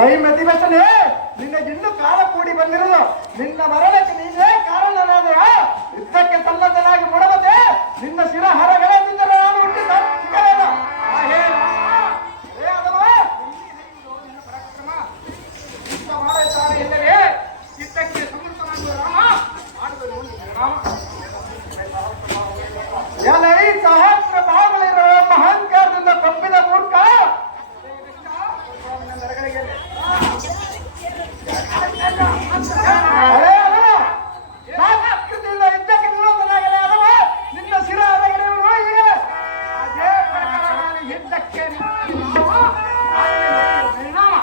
I ಮತಿಭಟನೆ ನಿನಗಿನ್ನು ಕಾಲ ಕೂಡಿ ಬಂದಿರುವುದು. ನಿನ್ನ ಮರಣಕ್ಕೆ ನೀನೇ ಕಾರಣನಾದ ಯುದ್ಧಕ್ಕೆ ಸನ್ನದ್ಧನಾಗಿ ಮುಡಬದೆ ನಿನ್ನ ಶಿರ ಹರಗಳದಿಂದ ನಾನು ಹುಟ್ಟಿದ ಸಿಗಲಿಲ್ಲ. ಇಲ್ಲವೇ ಚಿತ್ತಕ್ಕೆ ಸಮರ್ಥನಾಗುವ ರಾಮ ಮಾಡುವುದು ರಾಮ ಎಲೈ ಸಹಸ್ರ ಭಾಗಗಳಿರುವ ಅಹಂಕಾರದಿಂದ ಕೊಂಬಿದ ಮೂರ್ಖ ಸಾಂಸ್ಕೃತಿಯಿಂದ ಯುದ್ಧಕ್ಕೆ ನಿಲ್ಲೋದನಾಗಲೇ ಅಲ್ಲವ ನಿನ್ನ ಶಿರ ಹರಗಳಿರುವ ಅದೇ ಪ್ರಕಾರ ಯುದ್ಧಕ್ಕೆ ಪರಿಣಾಮ